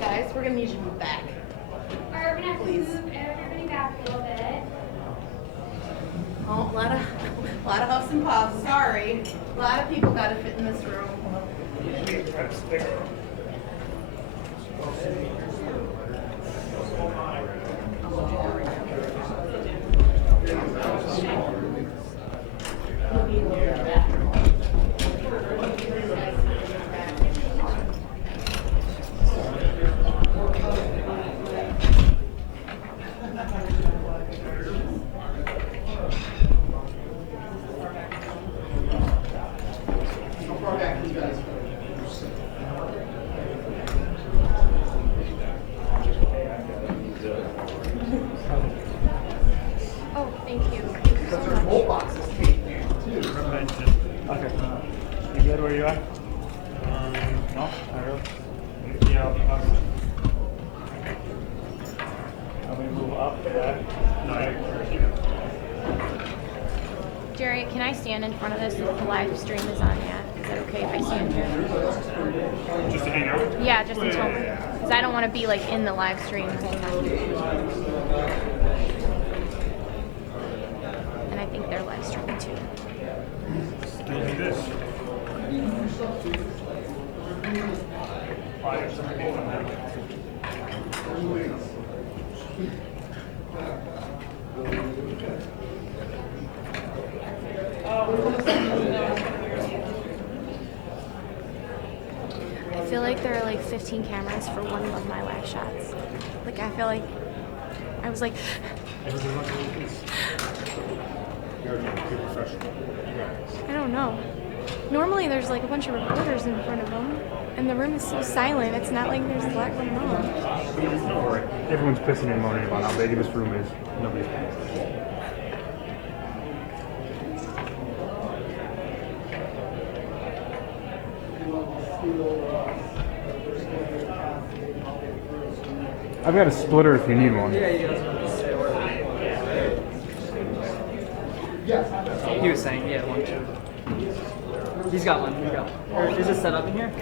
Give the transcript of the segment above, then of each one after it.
Guys, we're gonna need you to move back. Alright, we're gonna have Please. to move everybody back a little bit. Oh, a lot of huffs and puffs. Sorry. A lot of people got to fit in this room. Oh, thank you. Because there's whole boxes taped in too. Okay. You good where you are? No? Not really? Yeah. Let me move up back. No, Jerry, can I stand in front of this if the live stream is on yet? Is that okay if I stand here? just to hang out? Yeah, just until, because I don't want to be like in the live stream the whole time. And I think they're live streaming too. Can you do this? I have some people on that. I feel like there are like 15 cameras for one of my live shots. Like I feel like I was like, I don't know. Normally there's like a bunch of reporters in front of them, and the room is so silent. It's not like there's a lot going on. Everyone's pissing and moaning about how big this room is. Nobody's I've got a splitter if you need one. He was saying he had one too. He's got one. He's got one. Or is it set up in here? I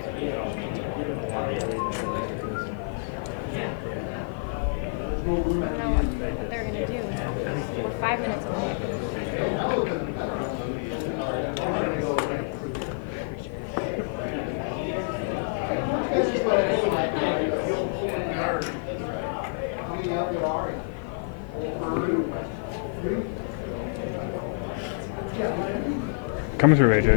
don't know what they're gonna do. We're 5 minutes away. Come through, AJ.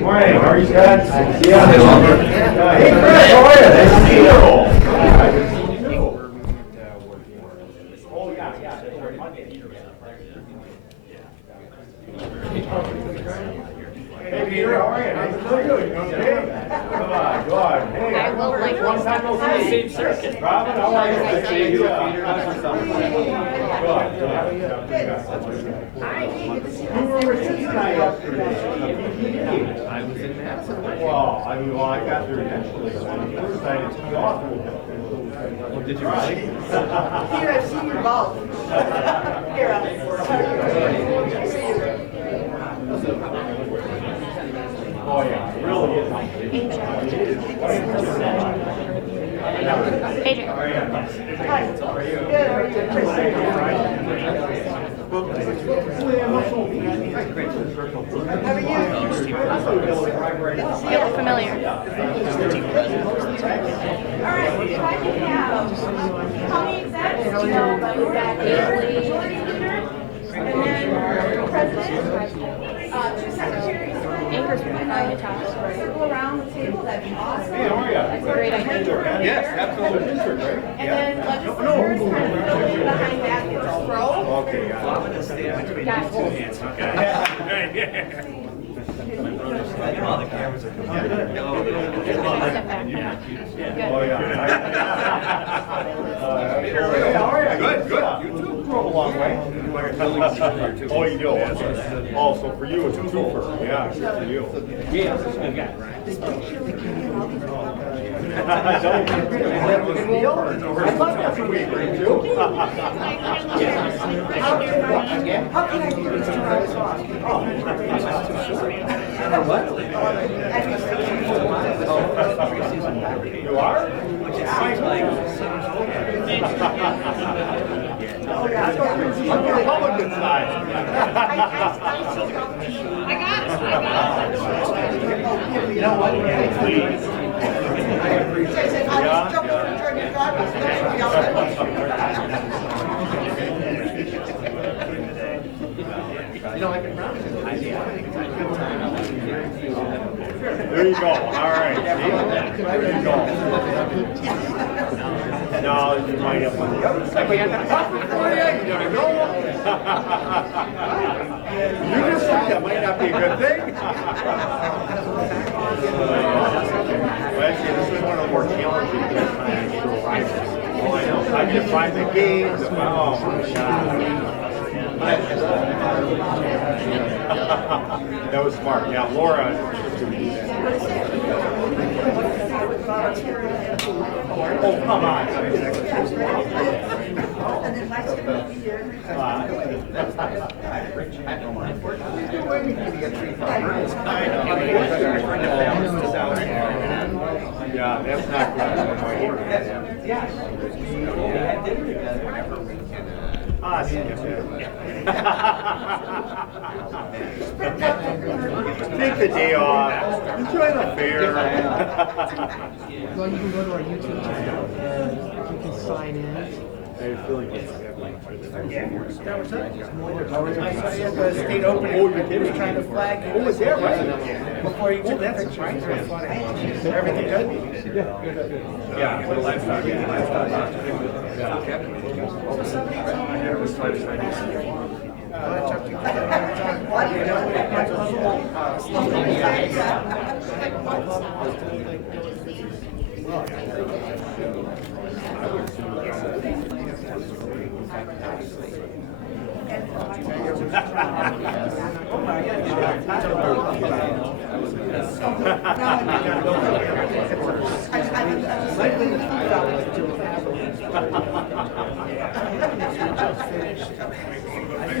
Morning, how are you guys? Yeah. Hey, Chris, how are you? Nice to see you. Oh, yeah. Hey, Peter, how are you? Nice to see you. You okay? Come on, go on. Hey, I will like long time no see. Same circuit. Robin, how are you? Nice to see you. Good. You were overseas tonight yesterday. I was in Madison. Well, I mean, I got there eventually. So when you first decided to go off. Well, did you really? Here, I've seen your ball. Here, Oh, yeah, it really is. Adrian. Hi. Good. How are you? How are you? You look familiar. All right, if I can have county execs, majority leader, and then president, two secretaries. Anchor's really fine to talk. Circle around the table, that'd be awesome. Hey, how are you? That's a great idea. Yes, absolutely. And then legislators, kind of behind that, first row. Okay, got it. I'm going to stand between these two hands, okay? Oh, the cameras are coming. Oh, yeah. Hey, how are you? Good, good. You too. Drove a long way. Oh, you do? Oh, so for you it's a twofer. Yeah, good for you. Yeah, that's a good guy, I thought that's what we agreed to. How can I do this to Rose Voss? You are? I'm the Republican side. You know what? Please. I'll just jump over and turn your driveway. There you go. All right. See? There you go. No, you might have on the other side. But you got for you. You never know. You just think that might not be a good thing. Well, actually, this is one of the more challenging times to arrive. Oh, I know. I can find the games. Oh, my God. That was smart. Yeah, Laura. Oh, come on. And then my son will be here. Yeah, that's not good. Take the day off. Enjoy the fair. Well, you can go to our YouTube channel and you can sign in. I feel like it's State opening. Oh, you're kidding. Trying to flag you. Oh, is that right? Before you took the picture. Everything good? Yeah, for the livestock.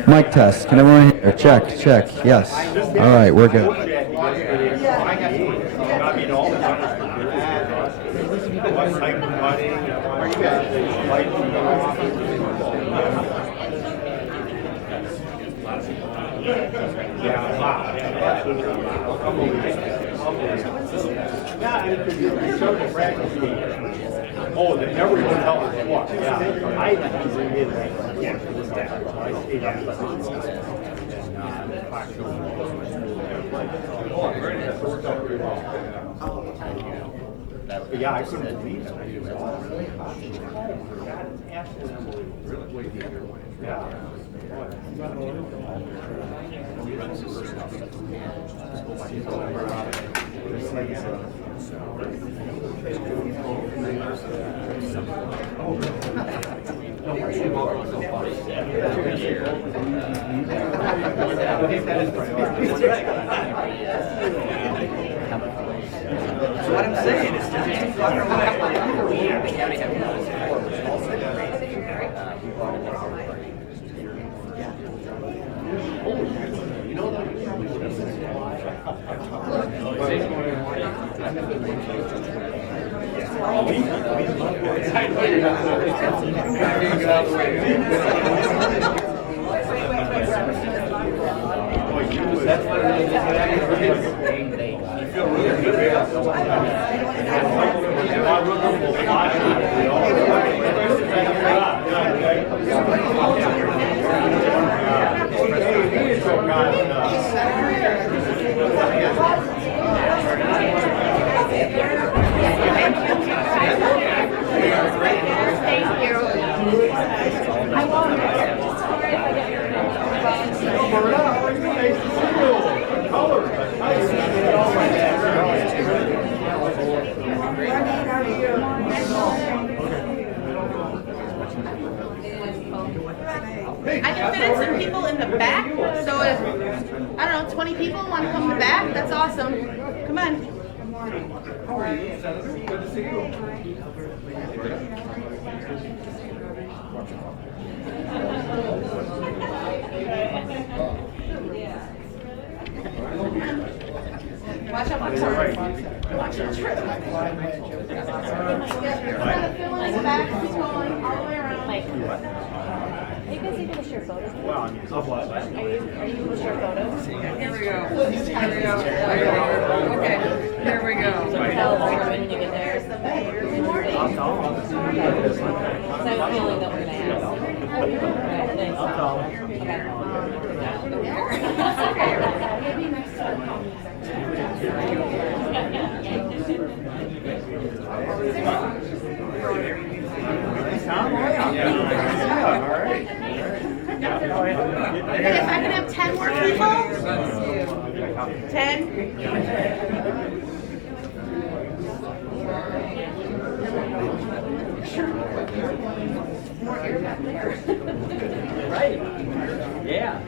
Mic test. Can everyone hear? Check, check. Yes. All right, we're good. I mean, all the time. Oh, the every hotel is what? Yeah. I yeah, I couldn't believe it. Yeah. So what I'm saying is just fuck away. The county have You feel really good. Nice to see you. Colors, nice. can fit in some people in the back. So if, I don't know, 20 people want to come in the back, that's awesome. Come on. Watch out for the trip. Watch out for the trip. Fill in the back, keep going all the way around. Are you guys able to share photos? Well, I mean, of what? Are you able to share photos? Here we go. Okay, here we go. Tell us when you get there. I'll tell them. So I have a feeling that we're gonna ask. Alright, thanks. I'll tell them. Okay, if I can have 10 more people. 10. Right. Yeah.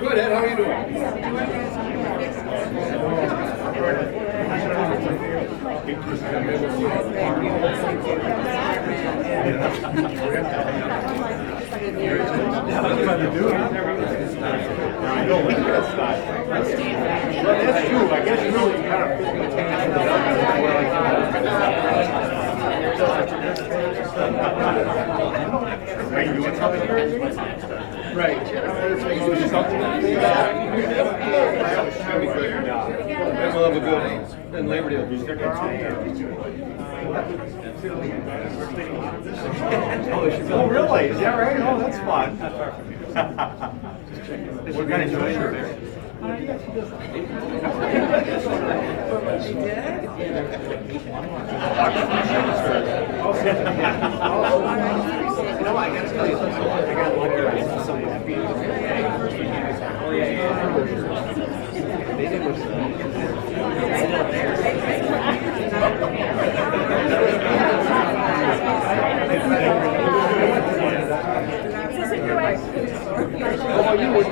Good, Ed, how are you doing? Well, that's true. I guess you really gotta Are you doing something? Right. Something like that? We'll have a good then Labor Day will be Stick around. Oh, really? Is that right? Oh, that's fun. What kind of joint are there? No, I gotta tell you something. I got lucky. Oh, yeah. They did what's Oh, you would.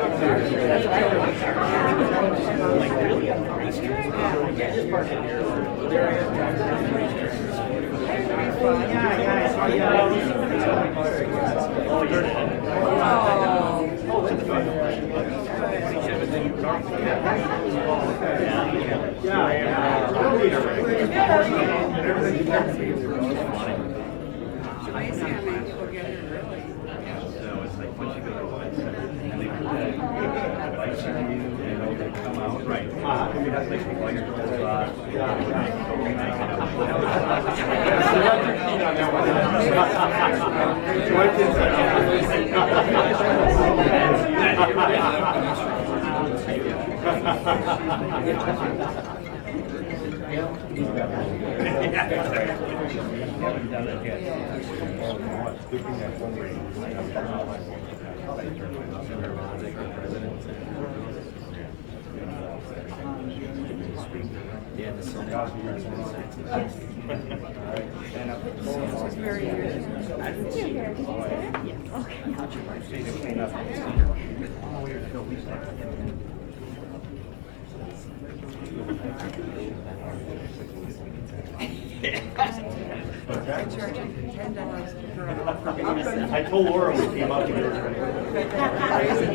I told Laura when we came up here.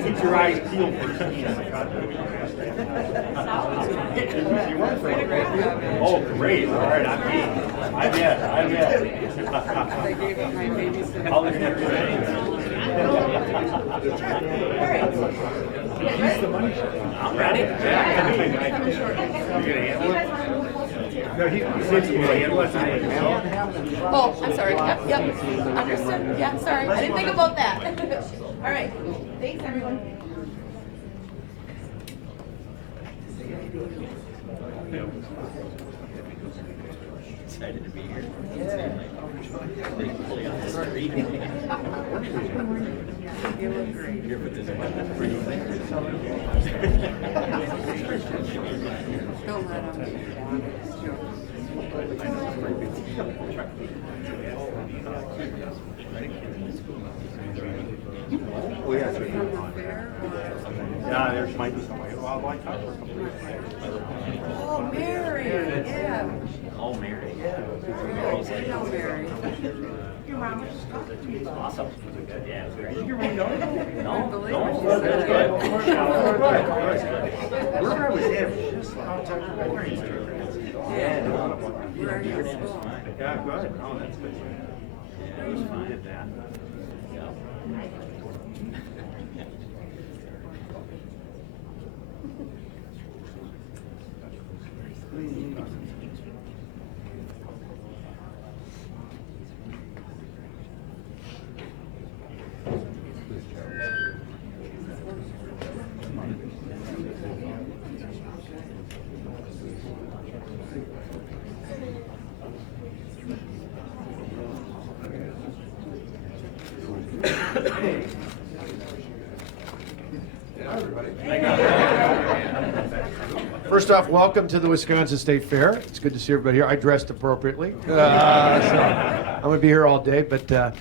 Keep your eyes peeled for Oh, great. All right, I'm in. I'm in. I'll look at your I'm ready. You gonna handle it? No, he said he would handle it. Oh, I'm sorry. Yep. Understood. Yeah, sorry. I didn't think about that. All right. Thanks, everyone. Excited to be here. Fully on the street. You look great. Here, but this is Don't let them. Oh, yeah. Yeah, there might be somebody. Well, like that. Oh, Mary, yeah. Oh, Mary. Oh, Mary. Your mom was awesome. Yeah, it was great. No, Where I was at was just outside the Veterans Day. Yeah. Where are you at school? Yeah, good. Oh, that's good. Yeah, it was fine at that. Yeah. First off, welcome to the Wisconsin State Fair. It's good to see everybody here. I dressed appropriately. So I'm going to be here all day, but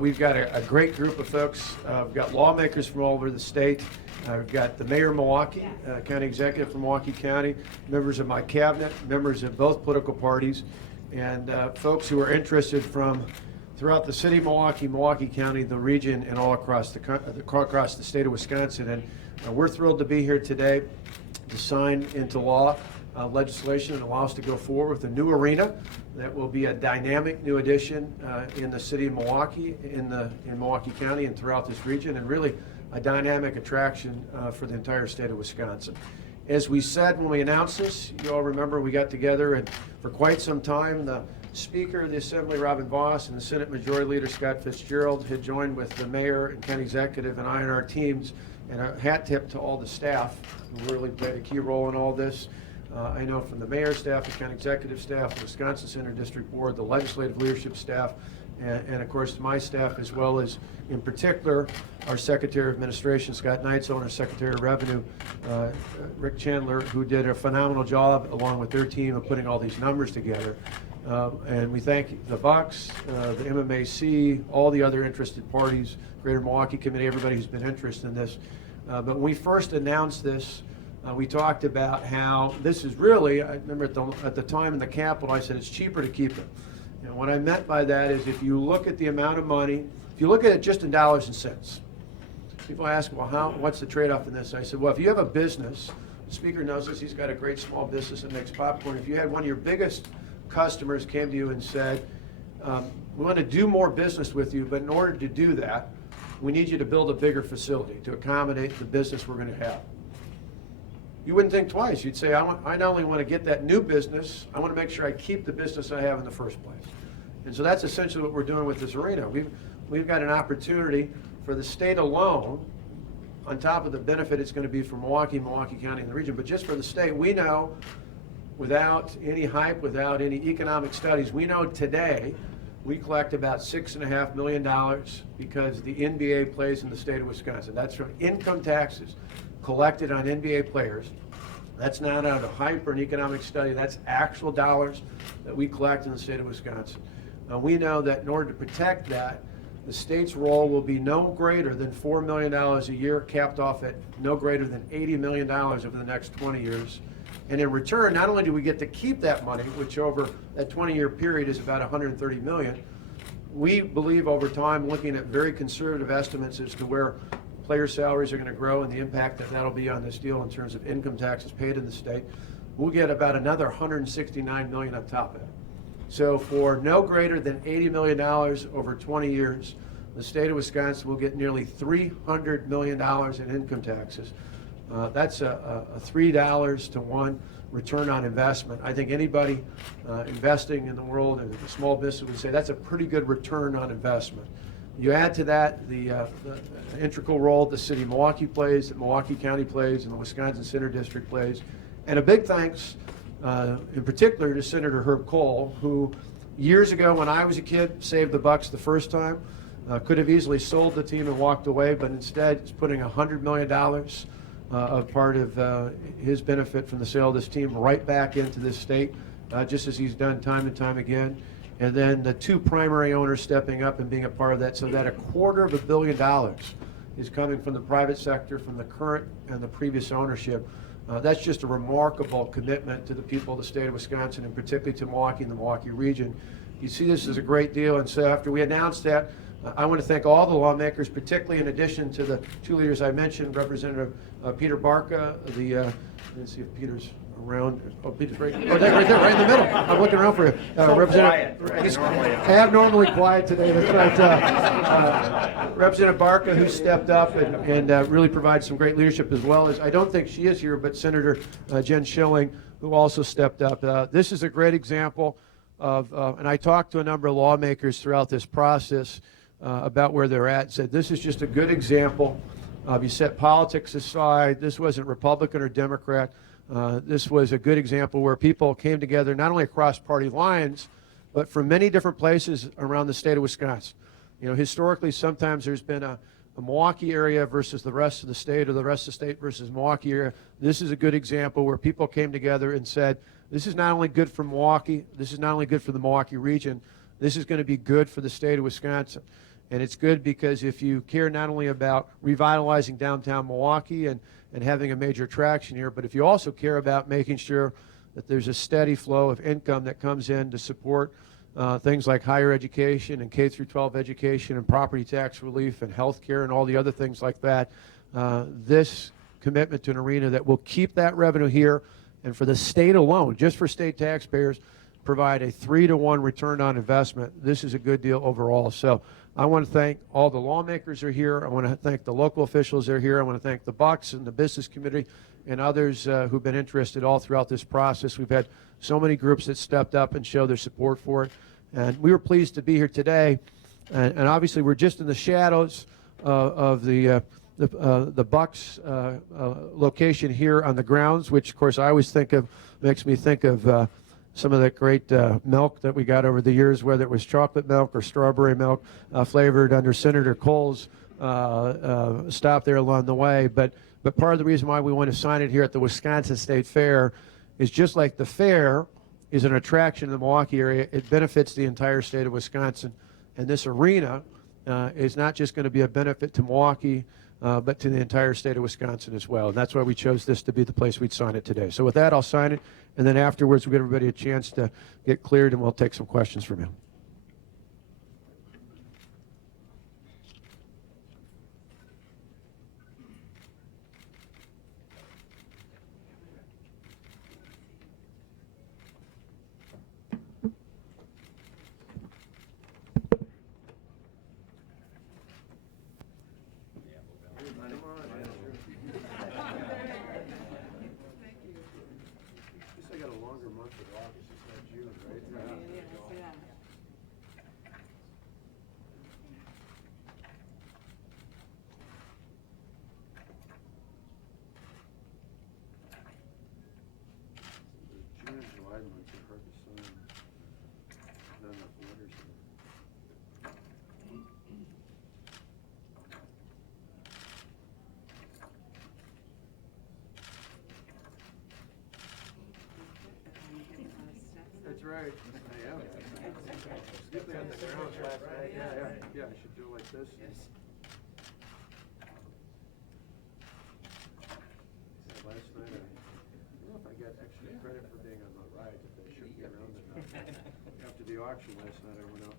we've got a great group of folks. We've got lawmakers from all over the state. We've got the mayor of Milwaukee, county executive from Milwaukee County, members of my cabinet, members of both political parties, and folks who are interested from throughout the city of Milwaukee, Milwaukee County, the region, and all across the state of Wisconsin. And we're thrilled to be here today to sign into law legislation that allows us to go forward with a new arena that will be a dynamic new addition in the city of Milwaukee, in Milwaukee County, and throughout this region, and really a dynamic attraction for the entire state of Wisconsin. As we said when we announced this, you all remember we got together, and for quite some time, the Speaker of the Assembly, Robin Voss, and the Senate Majority Leader, Scott Fitzgerald, had joined with the mayor and county executive and I and our teams, and a hat tip to all the staff who really played a key role in all this. I know from the mayor's staff, the county executive staff, the Wisconsin Center District Board, the legislative leadership staff, and of course my staff, as well as in particular our Secretary of Administration, Scott Neitzel, and our Secretary of Revenue, Rick Chandler, who did a phenomenal job along with their team of putting all these numbers together. And we thank the Bucks, the MMAC, all the other interested parties, Greater Milwaukee Committee, everybody who's been interested in this. But when we first announced this, we talked about how this is really, I remember at the time in the Capitol, I said it's cheaper to keep it. And what I meant by that is if you look at the amount of money, if you look at it just in dollars and cents, people ask, well, what's the trade-off in this? I said, well, if you have a business, the Speaker knows this, he's got a great small business that makes popcorn. If you had one of your biggest customers came to you and said, we want to do more business with you, but in order to do that, we need you to build a bigger facility to accommodate the business we're going to have. You wouldn't think twice. You'd say, I not only want to get that new business, I want to make sure I keep the business I have in the first place. And so that's essentially what we're doing with this arena. We've got an opportunity for the state alone, on top of the benefit it's going to be for Milwaukee, Milwaukee County, and the region, but just for the state, we know, without any hype, without any economic studies, we know today we collect about $6.5 million because the NBA plays in the state of Wisconsin. That's from income taxes collected on NBA players. That's not out of hype or an economic study. That's actual dollars that we collect in the state of Wisconsin. We know that in order to protect that, the state's role will be no greater than $4 million a year, capped off at no greater than $80 million over the next 20 years. And in return, not only do we get to keep that money, which over that 20-year period is about $130 million, we believe over time, looking at very conservative estimates as to where player salaries are going to grow and the impact that that'll be on this deal in terms of income taxes paid in the state, we'll get about another $169 million on top of it. So for no greater than $80 million over 20 years, the state of Wisconsin will get nearly $300 million in income taxes. That's a $3 to 1 return on investment. I think anybody investing in the world and a small business would say that's a pretty good return on investment. You add to that the integral role the city of Milwaukee plays, that Milwaukee County plays, and the Wisconsin Center District plays. And a big thanks in particular to Senator Herb Kohl, who years ago when I was a kid saved the Bucks the first time, could have easily sold the team and walked away, but instead is putting $100 million of part of his benefit from the sale of this team right back into this state just as he's done time and time again. And then the two primary owners stepping up and being a part of that, so that $250 million is coming from the private sector, from the current and the previous ownership. That's just a remarkable commitment to the people of the state of Wisconsin, and particularly to Milwaukee and the Milwaukee region. You see this as a great deal, and so after we announced that, I want to thank all the lawmakers, particularly in addition to the two leaders I mentioned, Representative Peter Barca, let's see if Peter's around. Oh, Peter's right there, right in the middle. I'm looking around for you. Representative, he's abnormally quiet today. That's right. Representative Barca, who stepped up and really provided some great leadership, as well as, I don't think she is here, but Senator Jen Schilling, who also stepped up. This is a great example of, and I talked to a number of lawmakers throughout this process about where they're at, and said this is just a good example of, you set politics aside, this wasn't Republican or Democrat. This was a good example where people came together not only across party lines, but from many different places around the state of Wisconsin. You know, historically, sometimes there's been a Milwaukee area versus the rest of the state, or the rest of the state versus Milwaukee area. This is a good example where people came together and said, this is not only good for Milwaukee, this is not only good for the Milwaukee region, this is going to be good for the state of Wisconsin. And it's good because if you care not only about revitalizing downtown Milwaukee and having a major attraction here, but if you also care about making sure that there's a steady flow of income that comes in to support things like higher education and K-12 education and property tax relief and health care and all the other things like that, this commitment to an arena that will keep that revenue here, and for the state alone, just for state taxpayers, provide a 3-to-1 return on investment. This is a good deal overall. So I want to thank all the lawmakers who are here. I want to thank the local officials that are here. I want to thank the Bucks and the business community and others who've been interested all throughout this process. We've had so many groups that stepped up and showed their support for it. And we were pleased to be here today. And obviously we're just in the shadows of the Bucks location here on the grounds, which of course I always think of, makes me think of some of that great milk that we got over the years, whether it was chocolate milk or strawberry milk, flavored under Senator Cole's stop there along the way. But part of the reason why we want to sign it here at the Wisconsin State Fair is, just like the fair is an attraction in the Milwaukee area, it benefits the entire state of Wisconsin. And this arena is not just going to be a benefit to Milwaukee, but to the entire state of Wisconsin as well. And that's why we chose this to be the place we'd sign it today. So with that, I'll sign it, and then afterwards we'll give everybody a chance to get cleared, and we'll take some questions from you. That's right. I am. Skipping on the ground last night. Yeah, I should do it like this. Last night, I don't know if I got extra credit for being on the ride, if they should be around enough. After the auction last night, I went out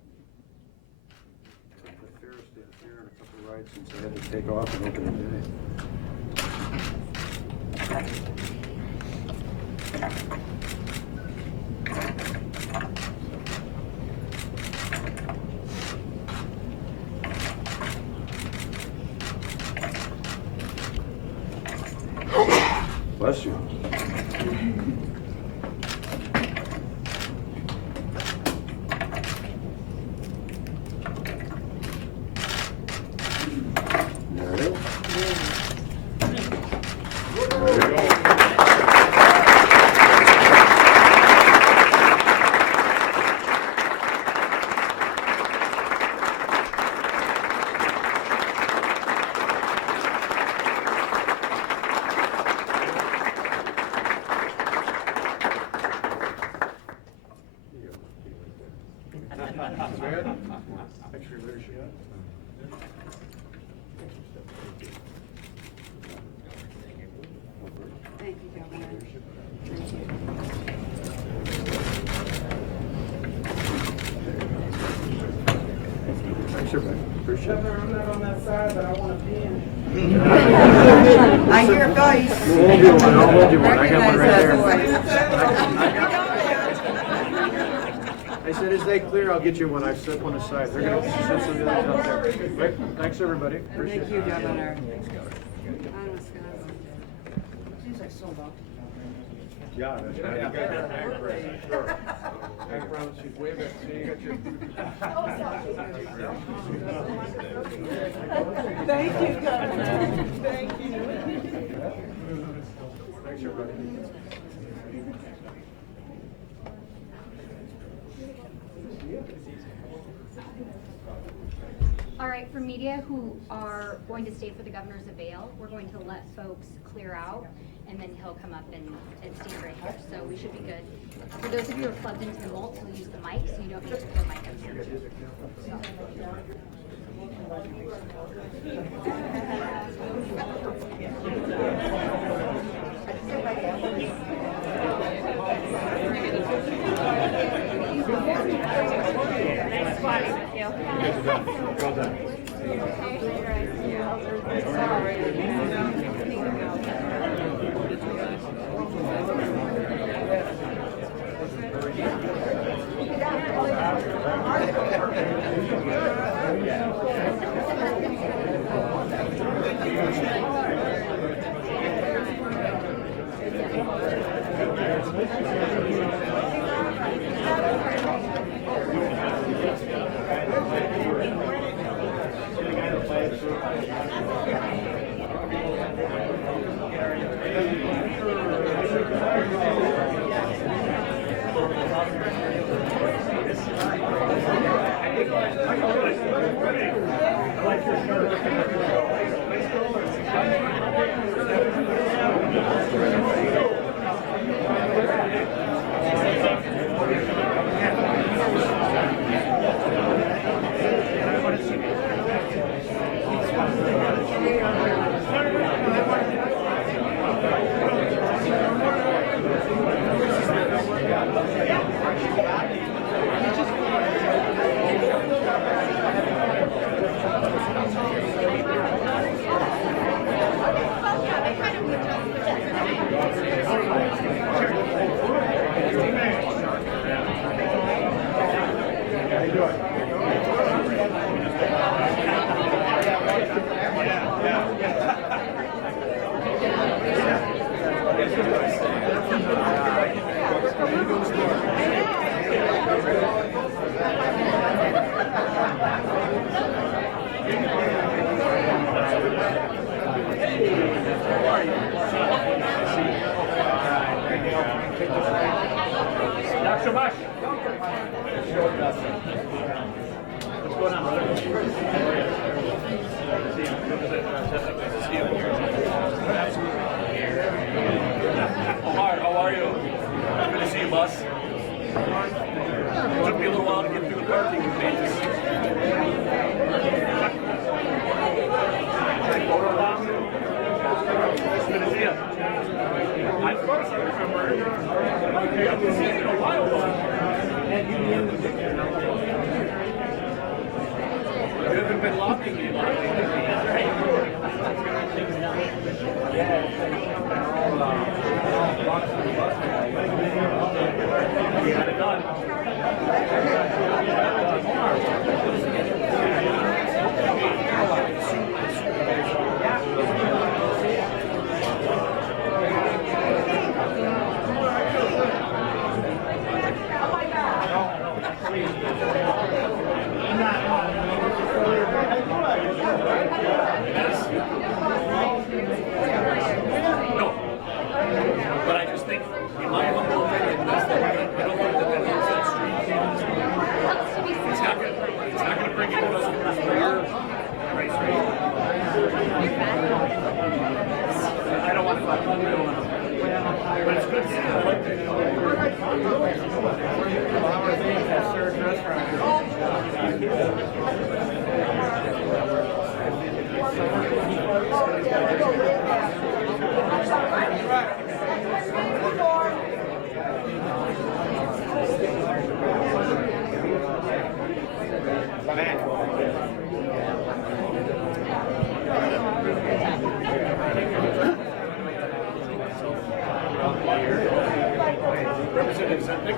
and the fair stayed fair on a couple of rides since I had to take off and open the day. Bless you. There it is. There you go. Shepard, I'm not on that side, but I want to be in. I hear a voice. We'll do one. We'll do one. I got one right there. I said, as they clear, I'll get you one. I've set one aside. They're going to set some of those out there. Right? Thanks, everybody. Appreciate Thank you, it. Governor. Yeah, that's right. Sure. I promise you. Wave it. So you got your... Thank you, Governor. Thank you. Thanks, everybody. All right, for media who are going to stay for the governor's avail, we're going to let folks clear out, and then he'll come up and stand right here. So we should be good. For those of you who are plugged into the mulch, we'll use the mic, so you don't need to throw mic up here. Well done. How are you? Good to see you, Voss. It took me a little while to get through the parking pages. Good to see you. I first remember. I haven't seen you in a while, you haven't been lobbying me about But I just think, in my humble opinion, that's the way. I don't think that helps that street. It's not going to bring in customers for our race rate. I don't want to talk about it. But it's good to see. I like it. Is that Nick?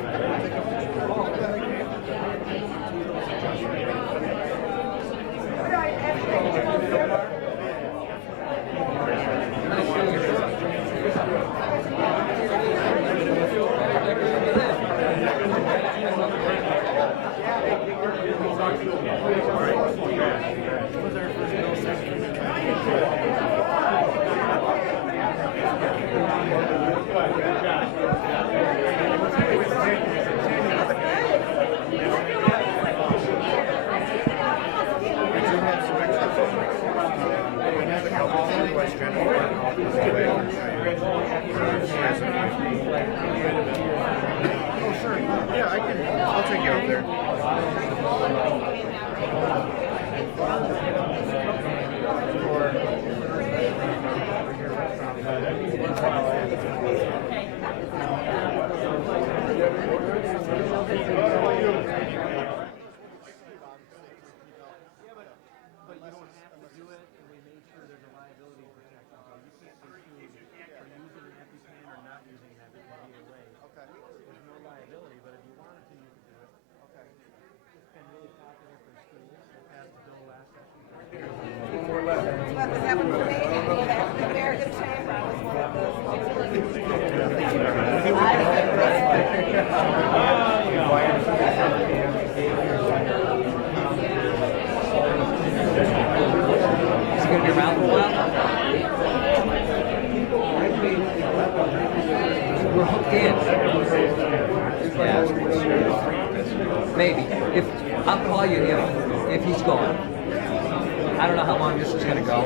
Oh, sure. Yeah, I'll take you up there. What happened to me in the American Chamber? I was one of Is he going to be around for a while? We're hooked in. Yeah. Maybe. I'll call you if he's gone. I don't know how long this is going to go.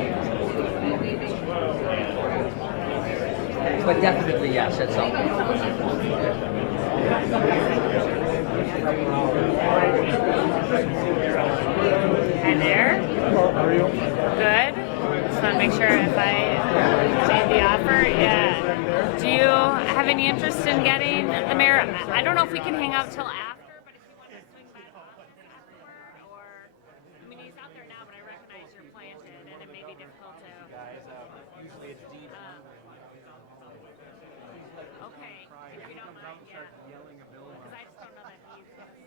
But definitely yes, at some point. Hi there. How are you? Good. Just want to make sure if I made the offer. Yeah. Do you have any interest in getting the mayor? I don't know if we can hang out till after, but if you want to swing by the office after, or I mean, he's out there now, but I recognize you're planted, and it may be difficult to. Usually it's deep. Okay. If you don't mind, yeah. Because I just don't know that he's going to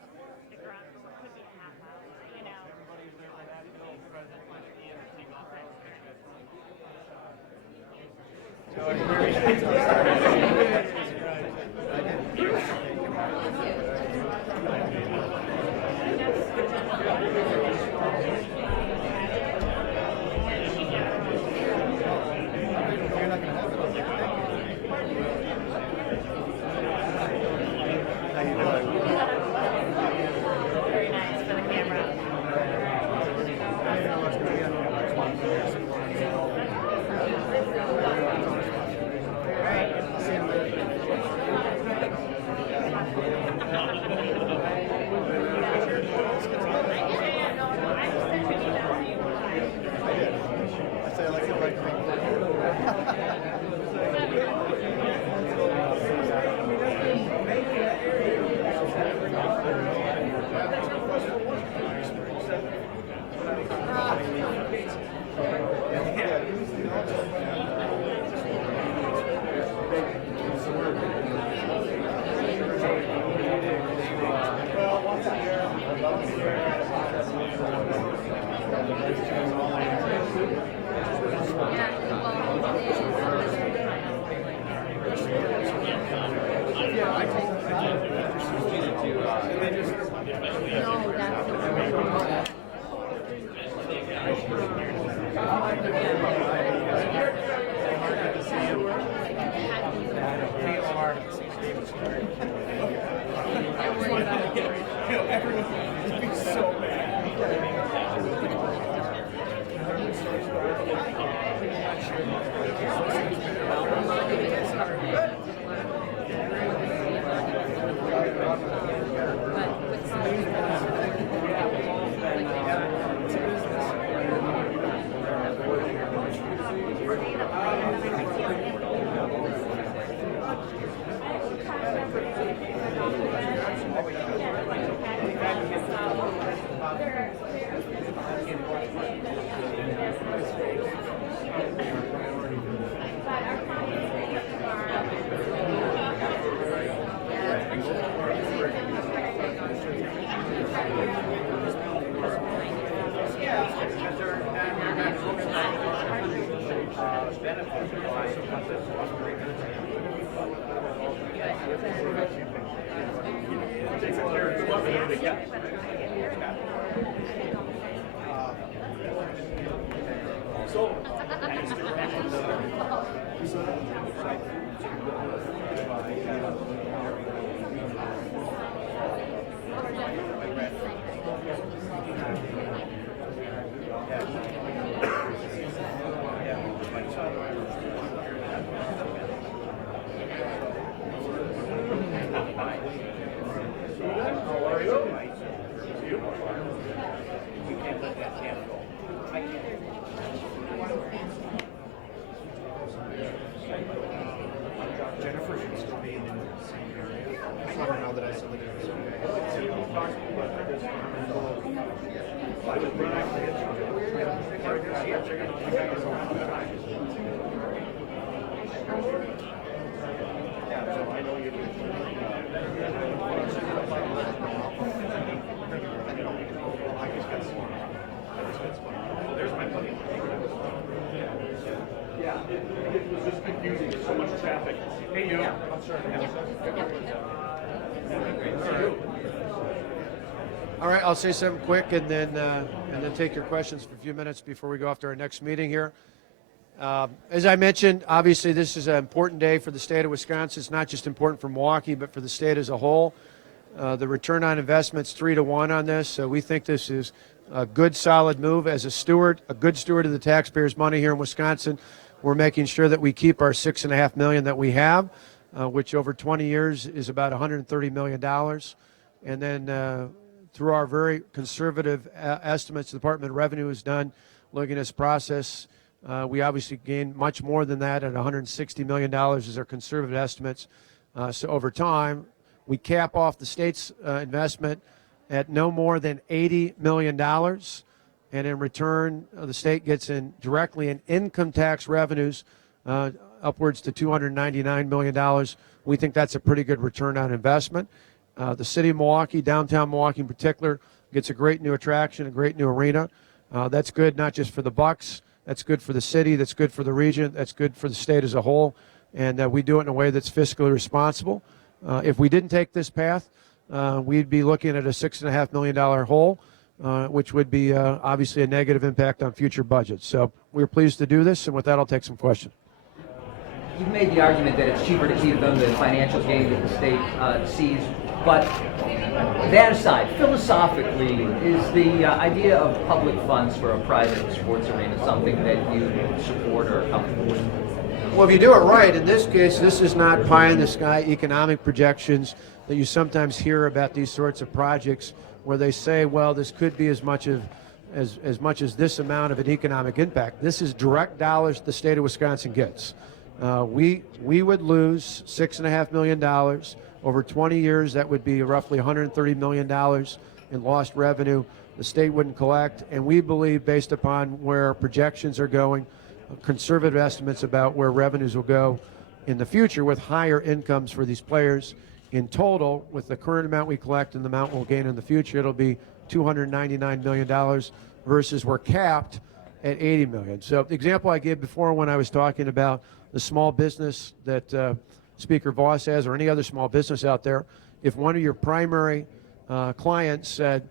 stick around for what could be a half hour, you know. Everybody's there for that. Bill, President, Very nice for the camera. Jennifer should still be in the same area. I don't know that I saw the difference. Yeah, it was just confusing, so much traffic. Hey, you. I'm sorry. All right, I'll say something quick and then take your questions for a few minutes before we go off to our next meeting here. As I mentioned, obviously this is an important day for the state of Wisconsin. It's not just important for Milwaukee, but for the state as a whole. The return on investment's 3-to-1 on this, so we think this is a good, solid move. As a good steward of the taxpayers' money here in Wisconsin, we're making sure that we keep our $6.5 million that we have, which over 20 years is about $130 million. And then through our very conservative estimates, the Department of Revenue has done looking at this process. We obviously gain much more than that at $160 million is our conservative estimates. So over time, we cap off the state's investment at no more than $80 million. And in return, the state gets in directly in income tax revenues upwards to $299 million. We think that's a pretty good return on investment. The city of Milwaukee, downtown Milwaukee in particular, gets a great new attraction, a great new arena. That's good not just for the Bucks. That's good for the city. That's good for the region. That's good for the state as a whole. And we do it in a way that's fiscally responsible. If we didn't take this path, we'd be looking at a $6.5 million hole, which would be obviously a negative impact on future budgets. So we're pleased to do this, and with that, I'll take some questions. You've made the argument that it's cheaper to keep them the financial gain that the state sees, but that aside, philosophically, is the idea of public funds for a private sports arena something that you support or are comfortable with? Well, if you do it right, in this case, this is not pie-in-the-sky economic projections that you sometimes hear about these sorts of projects where they say, well, this could be as much as this amount of an economic impact. This is direct dollars the state of Wisconsin gets. We would lose $6.5 million. Over 20 years, that would be roughly $130 million in lost revenue. The state wouldn't collect, and we believe, based upon where projections are going, conservative estimates about where revenues will go in the future with higher incomes for these players. In total, with the current amount we collect and the amount we'll gain in the future, it'll be $299 million versus we're capped at $80 million. So the example I gave before when I was talking about the small business that Speaker Voss has, or any other small business out there, if one of your primary clients said,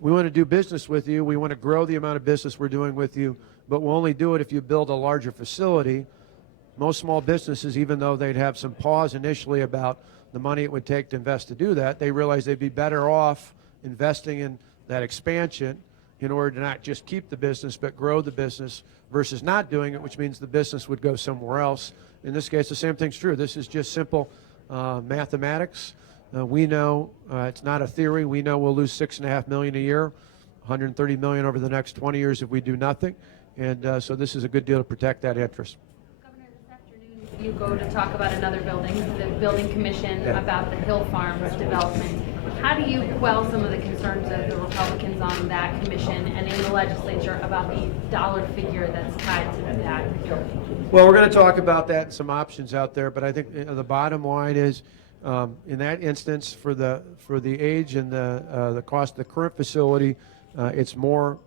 we want to do business with you, we want to grow the amount of business we're doing with you, but we'll only do it if you build a larger facility. Most small businesses, even though they'd have some pause initially about the money it would take to invest to do that, they realize they'd be better off investing in that expansion in order to not just keep the business but grow the business versus not doing it, which means the business would go somewhere else. In this case, the same thing's true. This is just simple mathematics. We know it's not a theory. We know we'll lose $6.5 million a year, $130 million over the next 20 years if we do nothing. And so this is a good deal to protect that interest. Governor, this afternoon you go to talk about another building, the building commission, about the Hill Farms development. How do you quell some of the concerns of the Republicans on that commission and in the legislature about the dollar figure that's tied to that? Well, we're going to talk about that and some options out there, but I think the bottom line is in that instance, for the age and the cost of the current facility, it's more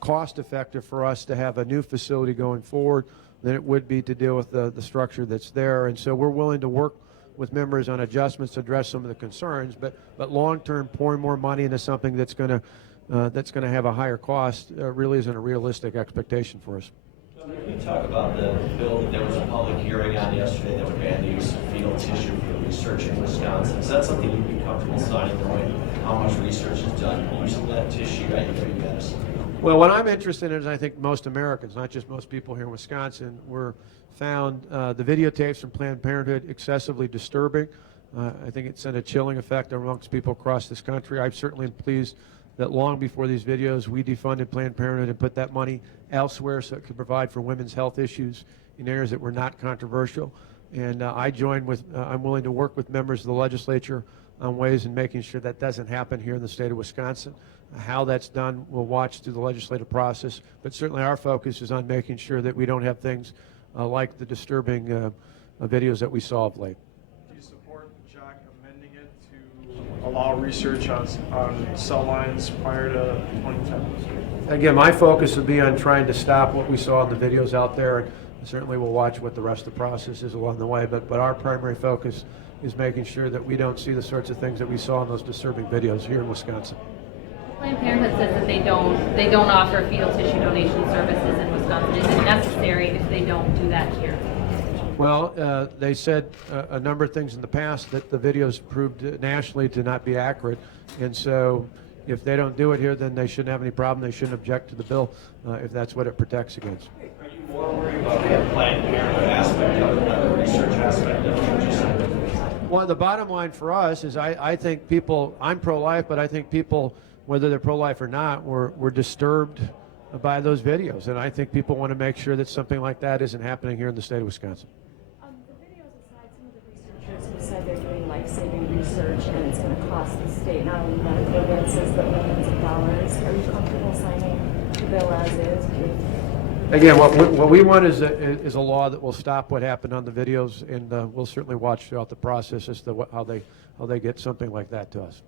cost effective for us to have a new facility going forward than it would be to deal with the structure that's there. And so we're willing to work with members on adjustments to address some of the concerns, but long-term pouring more money into something that's going to have a higher cost really isn't a realistic expectation for us. Can we talk about the bill that there was a public hearing on yesterday that would ban the use of fetal tissue for research in Wisconsin? Is that something you'd be comfortable signing, knowing how much research is done using that tissue at your medicine? Well, what I'm interested in is I think most Americans, not just most people here in Wisconsin, found the videotapes from Planned Parenthood excessively disturbing. I think it sent a chilling effect amongst people across this country. I'm certainly pleased that long before these videos, we defunded Planned Parenthood and put that money elsewhere so it could provide for women's health issues in areas that were not controversial. And I'm willing to work with members of the legislature on ways in making sure that doesn't happen here in the state of Wisconsin. How that's done, we'll watch through the legislative process, but certainly our focus is on making sure that we don't have things like the disturbing videos that we saw of late. Do you support Jack amending it to allow research on cell lines prior to 2010? Again, my focus would be on trying to stop what we saw in the videos out there, and certainly we'll watch what the rest of the process is along the way, but our primary focus is making sure that we don't see the sorts of things that we saw in those disturbing videos here in Wisconsin. Planned Parenthood says that they don't offer fetal tissue donation services in Wisconsin. Is it necessary if they don't do that here? Well, they said a number of things in the past that the videos proved nationally to not be accurate, and so if they don't do it here, then they shouldn't have any problem. They shouldn't object to the bill if that's what it protects against. Are you more worried about the Planned Parenthood aspect of it than the research aspect of it? Well, the bottom line for us is I think people, I'm pro-life, but I think people, whether they're pro-life or not, were disturbed by those videos. And I think people want to make sure that something like that isn't happening here in the state of Wisconsin. The videos aside, some of the researchers have said they're doing life-saving research and it's going to cost the state not only medical advances but millions of dollars. Are you comfortable signing the bill as is? Again, what we want is a law that will stop what happened on the videos, and we'll certainly watch throughout the process as to how they get something like that to us.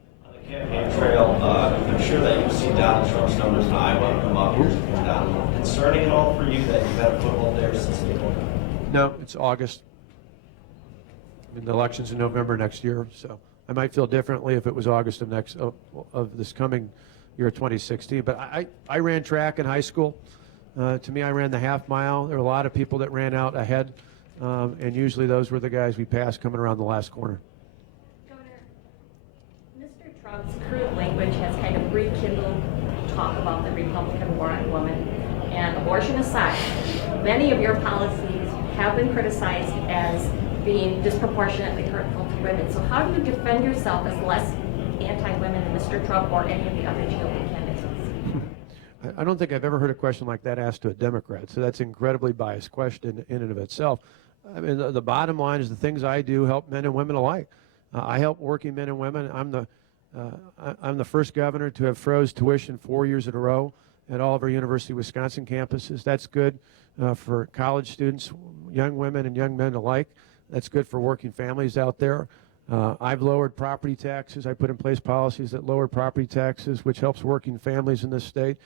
Campaign trail, I'm sure that you've seen Donald Trump's numbers in Iowa come up. Concerning at all for you that you've had a foothold there since April? No, it's August. And the election's in November next year, so I might feel differently if it was August of this coming year, 2016. But I ran track in high school. To me, I ran the half mile. There were a lot of people that ran out ahead, and usually those were the guys we passed coming around the last corner. Trump's current language has kind of rekindled talk about the Republican war on women. And abortion aside, many of your policies have been criticized as being disproportionately hurtful to women. So how do you defend yourself as less anti-women than Mr. Trump or any of the other GOP candidates? I don't think I've ever heard a question like that asked to a Democrat, so that's an incredibly biased question in and of itself. I mean, the bottom line is the things I do help men and women alike. I help working men and women. I'm the first governor to have froze tuition 4 years in a row at all of our University of Wisconsin campuses. That's good for college students, young women and young men alike. That's good for working families out there. I've lowered property taxes. I put in place policies that lower property taxes, which helps working families in this state.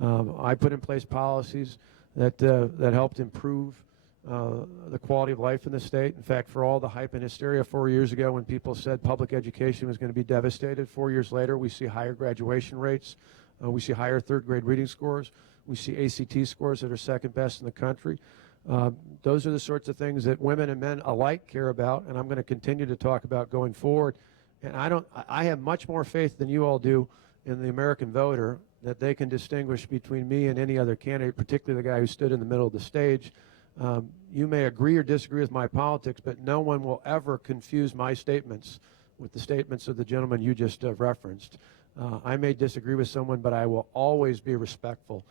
I put in place policies that helped improve the quality of life in the state. In fact, for all the hype and hysteria 4 years ago when people said public education was going to be devastated, 4 years later we see higher graduation rates, we see higher third grade reading scores, we see ACT scores that are second best in the country. Those are the sorts of things that women and men alike care about, and I'm going to continue to talk about going forward. And I have much more faith than you all do in the American voter that they can distinguish between me and any other candidate, particularly the guy who stood in the middle of the stage. You may agree or disagree with my politics, but no one will ever confuse my statements with the statements of the gentleman you just referenced. I may disagree with someone, but I will always be respectful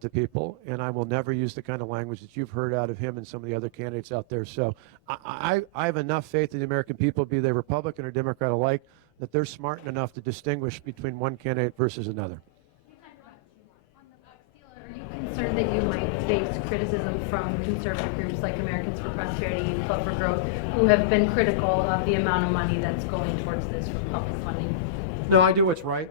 to people, and I will never use the kind of language that you've heard out of him and some of the other candidates out there. So I have enough faith in the American people, be they Republican or Democrat alike, that they're smart enough to distinguish between one candidate versus another. Are you concerned that you might face criticism from conservative groups like Americans for Prosperity and Club for Growth, who have been critical of the amount of money that's going towards this for public funding? No, I do what's right.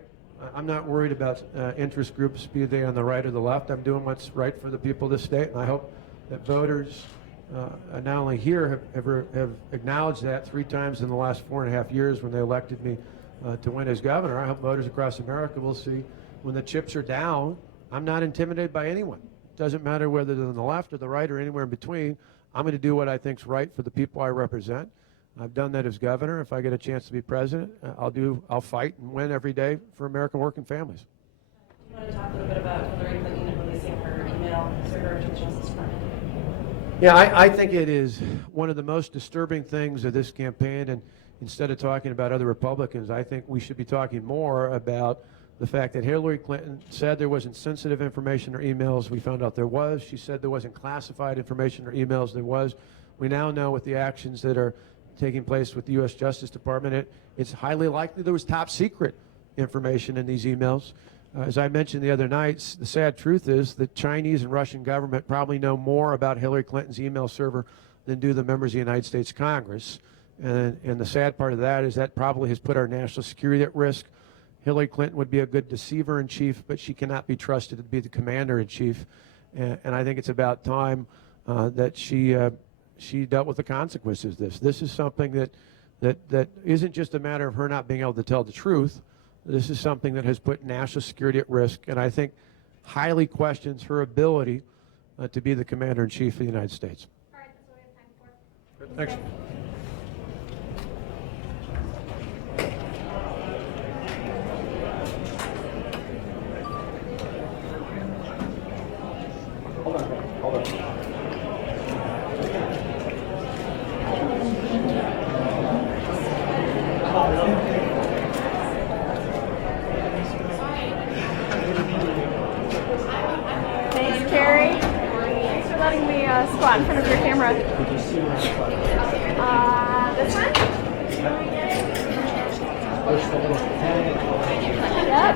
I'm not worried about interest groups, be they on the right or the left. I'm doing what's right for the people of this state, and I hope that voters not only here have acknowledged that 3 times in the last 4.5 years when they elected me to win as governor. I hope voters across America will see when the chips are down, I'm not intimidated by anyone. It doesn't matter whether they're on the left or the right or anywhere in between. I'm going to do what I think's right for the people I represent. I've done that as governor. If I get a chance to be president, I'll fight and win every day for American working families. Do you want to talk a little bit about Hillary Clinton releasing her email server to the Justice Department? Yeah, I think it is one of the most disturbing things of this campaign, and instead of talking about other Republicans, I think we should be talking more about the fact that Hillary Clinton said there wasn't sensitive information in her emails. We found out there was. She said there wasn't classified information in her emails. There was. We now know with the actions that are taking place with the U.S. Justice Department, it's highly likely there was top secret information in these emails. As I mentioned the other night, the sad truth is the Chinese and Russian government probably know more about Hillary Clinton's email server than do the members of the United States Congress. And the sad part of that is that probably has put our national security at risk. Hillary Clinton would be a good deceiver-in-chief, but she cannot be trusted to be the commander-in-chief. And I think it's about time that she dealt with the consequences of this. This is something that isn't just a matter of her not being able to tell the truth. This is something that has put national security at risk, and I think highly questions her ability to be the commander-in-chief of the United States. All right, that's what we have time for. Thanks. Hold on. Thanks, Carrie. Thanks for letting me squat in front of your camera. This one? Yep.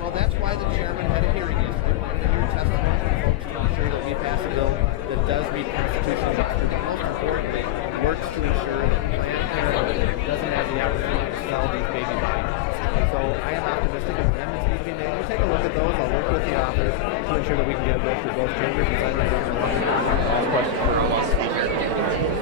Well, that's why the chairman had a hearing yesterday. We wanted to hear testimony from folks to ensure that we pass a bill that does meet constitutional standards, but most importantly, works to ensure that Planned Parenthood doesn't have the opportunity to sell these baby bodies. So I am optimistic that amendments need to be made. We'll take a look at those. I'll work with the authors to ensure that we can get a bill through both chambers and send it to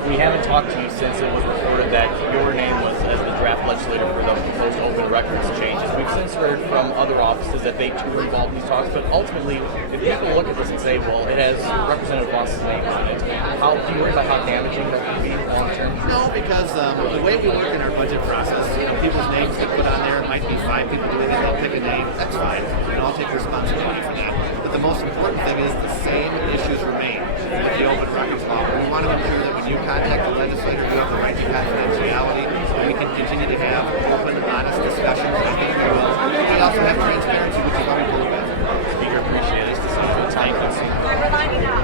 We haven't talked to you since it was reported that your name was as the draft legislator for the proposed open records changes. We've since heard from other offices that they too were involved in these talks, but ultimately, if people look at this and say, well, it has Representative Voss's name on it, do you worry about how damaging that could be long term? No, because the way we work in our budget process, people's names get put on there. It might be 5 people doing it. They'll pick a name. That's fine. And I'll take responsibility for that. But the most important thing is the same issues remain with the open records law. We want to ensure that when you contact the legislator, you have the right to confidentiality, and we can continue to have open, honest discussions. I think we will. We also have transparency, which is why we pull it back. Speaker, appreciate it. This is the time. We're lining up.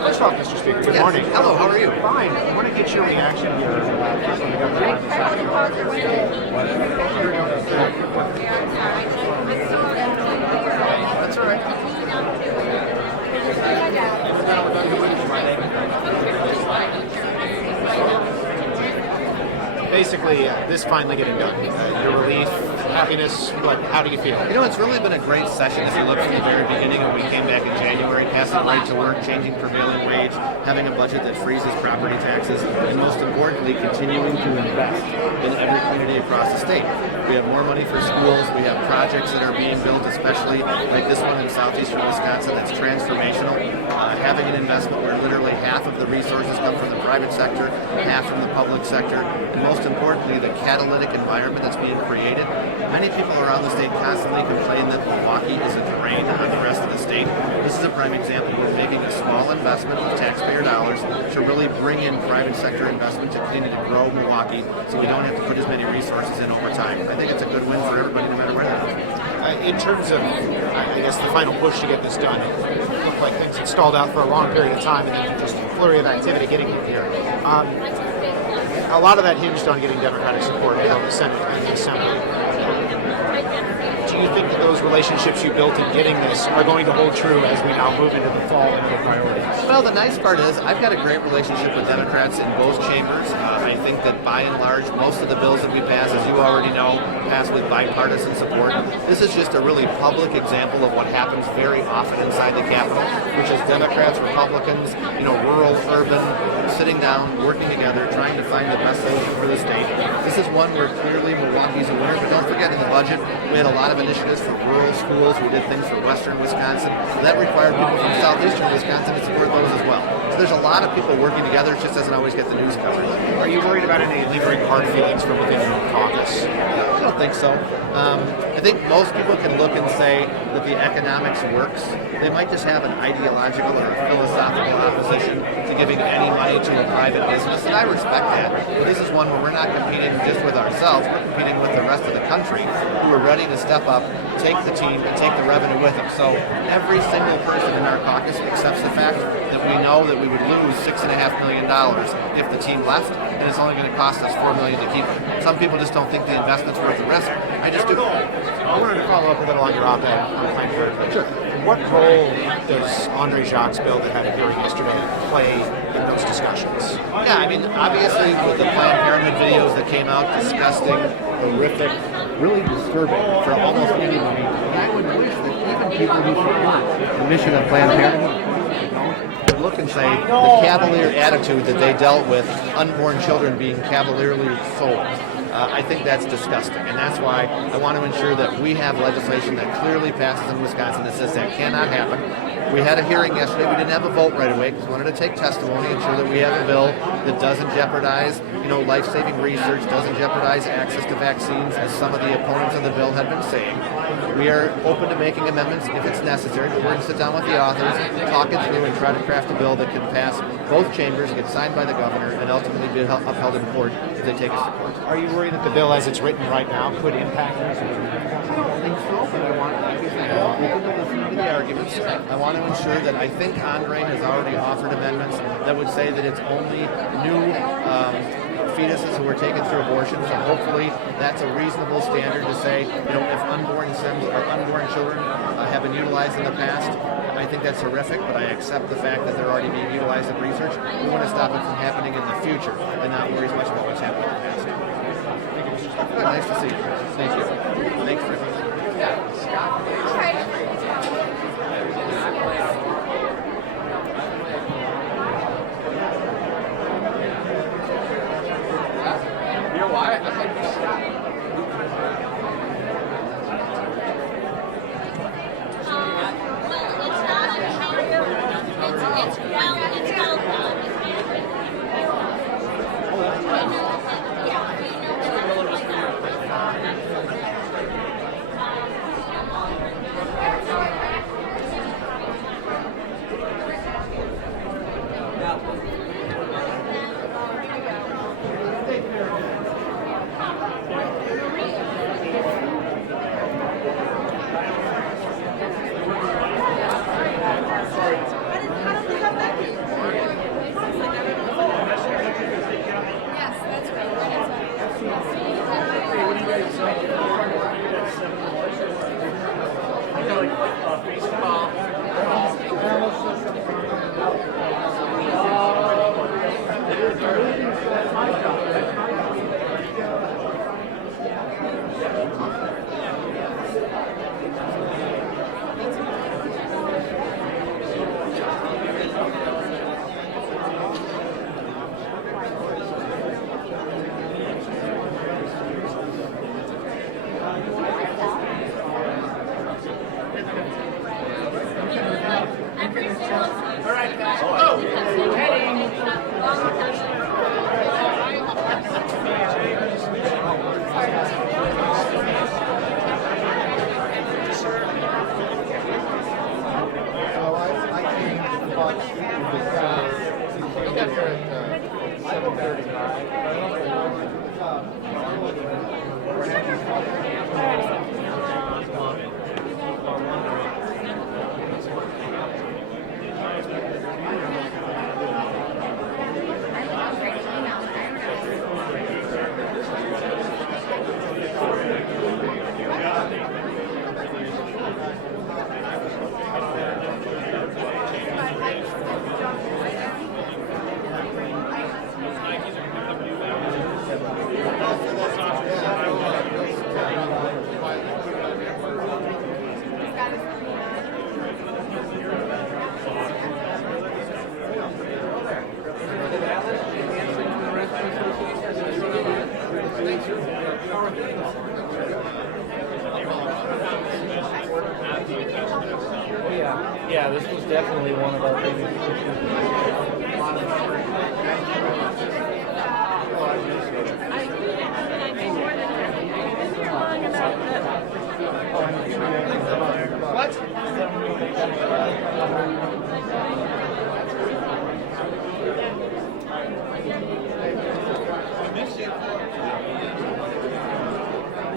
First off, Mr. Speaker, good morning. Hello, how are you? Fine. I want to get your reaction to your first on the government. That's all right. Basically, this finally getting done. Your relief, happiness, how do you feel? You know, it's really been a great session as you look from the very beginning when we came back in January, passing right to work, changing prevailing wage, having a budget that freezes property taxes, and most importantly, continuing to invest in every community across the state. We have more money for schools. We have projects that are being built, especially like this one in southeastern Wisconsin that's transformational. Having an investment where literally half of the resources come from the private sector, half from the public sector, and most importantly, the catalytic environment that's being created. Many people around the state constantly complain that Milwaukee is a drain on the rest of the state. This is a prime example. We're making a small investment with taxpayer dollars to really bring in private sector investment to continue to grow Milwaukee so we don't have to put as many resources in over time. I think it's a good win for everybody no matter where they're at. In terms of, I guess, the final push to get this done, it looked like things had stalled out for a long period of time, and then just a flurry of activity getting you here. A lot of that hinged on getting Democratic support in the Senate and the Assembly. Do you think that those relationships you built in getting this are going to hold true as we now move into the fall and other priorities? Well, the nice part is I've got a great relationship with Democrats in both chambers. I think that by and large, most of the bills that we pass, as you already know, pass with bipartisan support. This is just a really public example of what happens very often inside the Capitol, which is Democrats, Republicans, rural, urban, sitting down, working together, trying to find the best solution for the state. This is one where clearly Milwaukee's a winner, but don't forget in the budget, we had a lot of initiatives for rural schools. We did things for western Wisconsin. So that required people from southeastern Wisconsin to support those as well. So there's a lot of people working together. It just doesn't always get the news coverage. Are you worried about any lingering hard feelings from within your caucus? I don't think so. I think most people can look and say that the economics works. They might just have an ideological or a philosophical opposition to giving any money to a private business, and I respect that. But this is one where we're not competing just with ourselves, we're competing with the rest of the country who are ready to step up, take the team, and take the revenue with them. So every single person in our caucus accepts the fact that we know that we would lose $6.5 million if the team left, and it's only going to cost us $4 million to keep it. Some people just don't think the investment's worth the risk. I just do. I wanted to follow up a little on your op-ed on Planned Parenthood. Sure. What role does Andre Jacques' bill that had a hearing yesterday play in those discussions? Yeah, I mean, obviously with the Planned Parenthood videos that came out, disgusting, horrific, really disturbing for almost anybody. And I would wish that even people who support the mission of Planned Parenthood would look and say the cavalier attitude that they dealt with unborn children being cavalierly sold. I think that's disgusting, and that's why I want to ensure that we have legislation that clearly passes in Wisconsin that says that cannot happen. We had a hearing yesterday. We didn't have a vote right away because we wanted to take testimony, ensure that we have a bill that doesn't jeopardize, life-saving research, doesn't jeopardize access to vaccines, as some of the opponents of the bill had been saying. We are open to making amendments if it's necessary, but we're going to sit down with the authors, talk it through, and try to craft a bill that can pass both chambers, get signed by the governor, and ultimately be upheld in court if they take its support. Are you worried that the bill as it's written right now could impact research? I don't think so, but I want to arguments. I want to ensure that I think Andre has already offered amendments that would say that it's only new fetuses who were taken through abortion. So hopefully that's a reasonable standard to say, if unborn children have been utilized in the past, I think that's horrific, but I accept the fact that they're already being utilized in research. We want to stop it from happening in the future and not worry as much about what's happened in the past. Good, nice to see you. Thank you. Thanks for everything. Yeah, this was definitely one of our biggest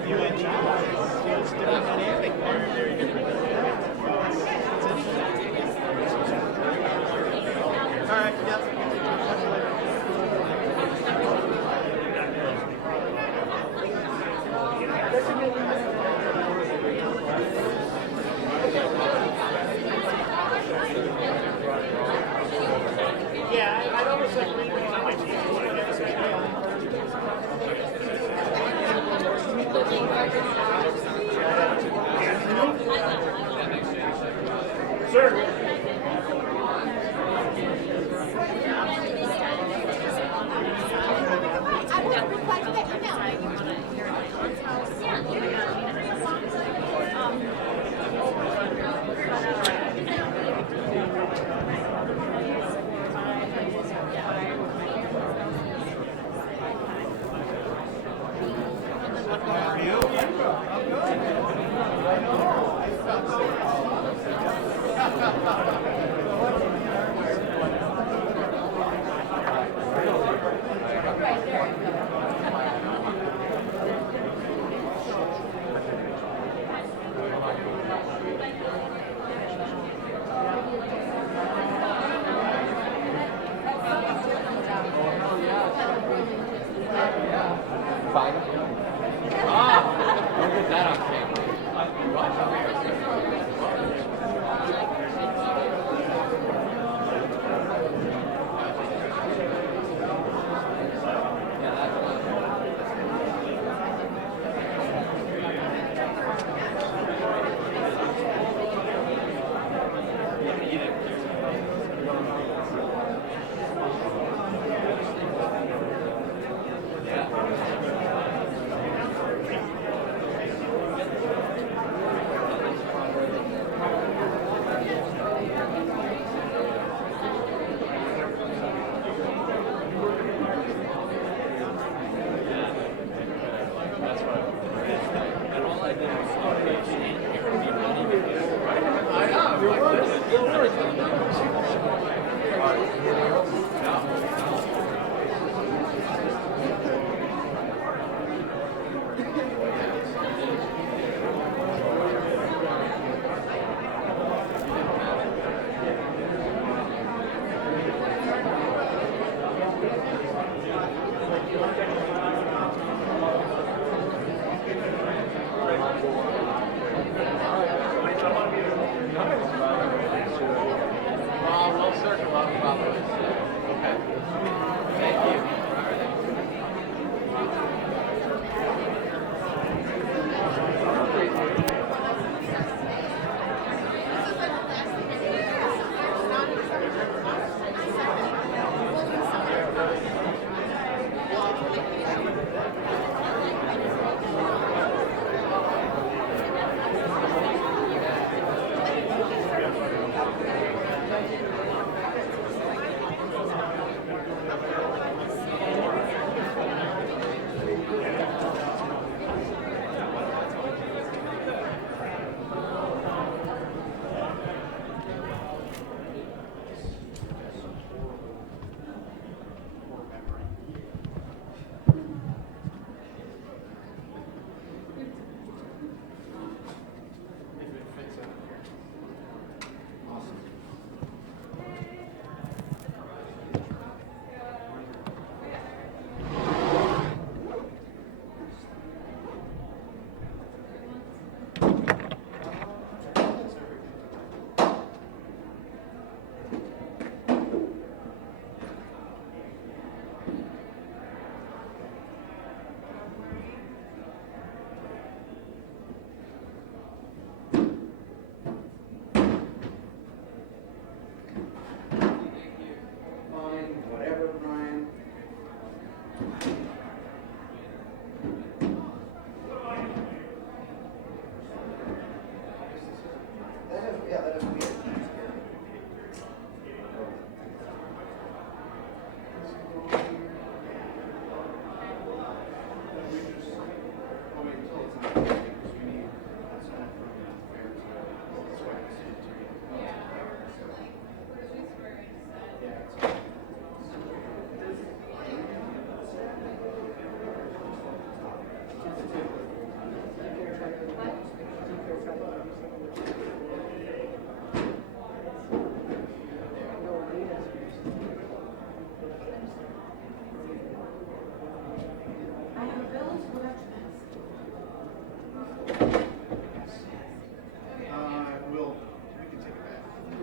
You and John, it's different dynamic. Very different. All right, yeah. Yeah, I always like reading on my TV. Sir. How are you?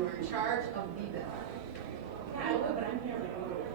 You're in charge of the bill. Yeah, I will, but I'm here.